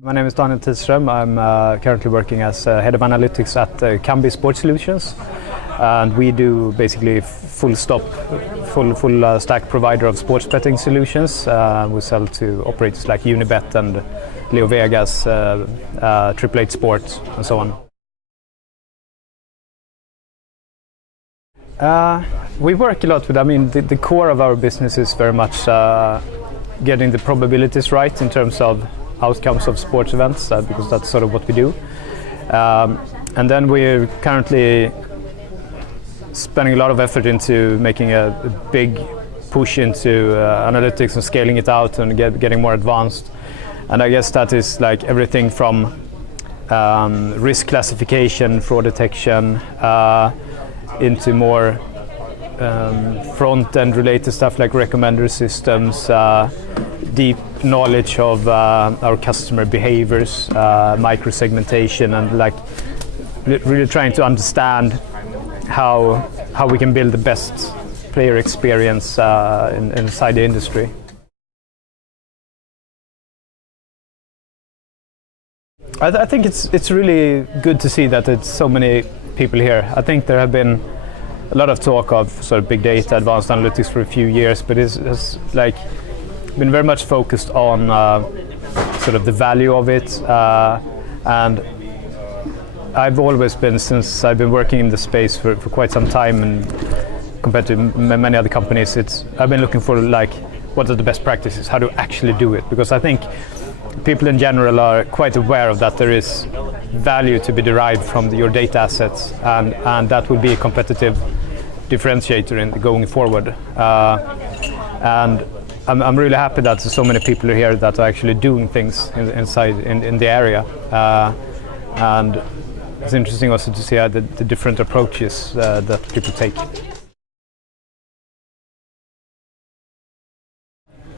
My name is Tidström. I'm currently working as head of analytics at Kambi Sports Solutions, and we do basically full stack provider of sports betting solutions. We sell to operators like Unibet and Leo Vegas, Triple Eight Sports, and so on. We work a lot with, the core of our business is very much getting the probabilities right in terms of outcomes of sports events, because that's sort of what we do. And then we're currently spending a lot of effort into making a big push into analytics and scaling it out and getting more advanced. And I guess that is like everything from risk classification, fraud detection, into more front-end related stuff like recommender systems, deep knowledge of our customer behaviors, micro-segmentation, and like really trying to understand how we can build the best player experience inside the industry. I think it's really good to see that it's so many people here. I think there have been a lot of talk of sort of big data, advanced analytics for a few years, but it's like been very much focused on sort of the value of it, and I've always been, since I've been working in the space for quite some time, and compared to many other companies, I've been looking for like what are the best practices, how to actually do it, because I think people in general are quite aware of that there is value to be derived from your data assets, and that will be a competitive differentiator in going forward. And I'm really happy that so many people are here that are actually doing things inside in the area, and it's interesting also to see the different approaches that people take.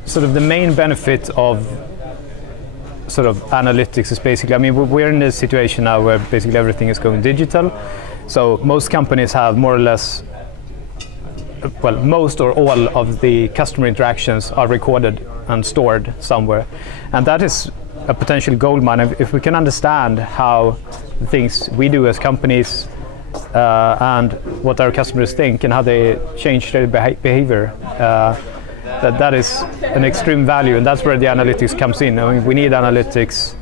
Sort of the main benefit of sort of analytics is basically, we're in a situation now where basically everything is going digital, so most companies have more or less, well, most or all of the customer interactions are recorded and stored somewhere, and that is a potential gold mine. If we can understand how the things we do as companies and what our customers think and how they change their behavior, that is an extreme value, and that's where the analytics comes in. We need analytics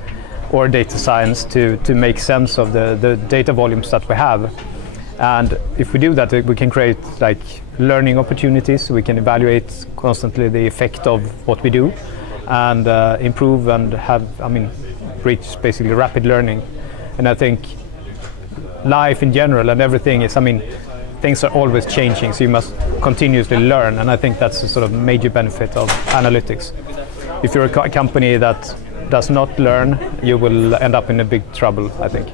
or data science to make sense of the data volumes that we have. And if we do that, we can create like learning opportunities. We can evaluate constantly the effect of what we do, and improve and reach basically rapid learning. And I think life in general and everything is, things are always changing, so you must continuously learn, and I think that's a sort of major benefit of analytics. If you're a company that does not learn, you will end up in a big trouble, I think.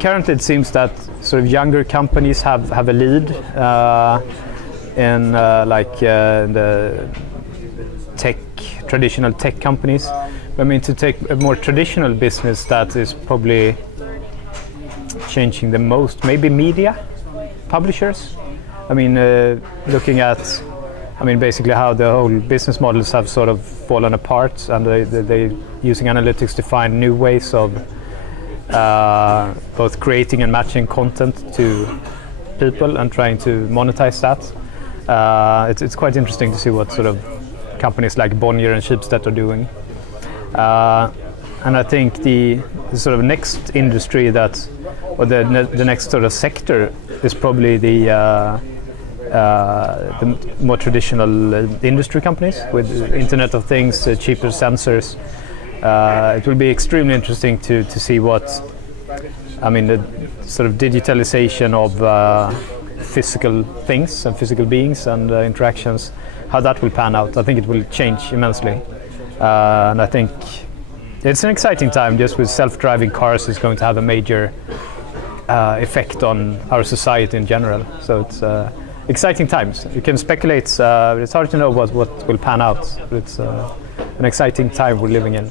Currently it seems that sort of younger companies have a lead in the traditional tech companies. To take a more traditional business that is probably changing the most, maybe media, publishers. Looking at, basically how the whole business models have sort of fallen apart, and they're using analytics to find new ways of both creating and matching content to people and trying to monetize that. It's quite interesting to see what sort of companies like Bonnier and Schibsted are doing. And I think the sort of next industry or the next sort of sector is probably the more traditional industry companies with Internet of Things, cheaper sensors. It will be extremely interesting to see what, the sort of digitalization of physical things and physical beings and interactions, how that will pan out. I think it will change immensely. And I think it's an exciting time. Just with self-driving cars is going to have a major effect on our society in general. So it's exciting times. You can speculate, it's hard to know what will pan out. But it's an exciting time we're living in.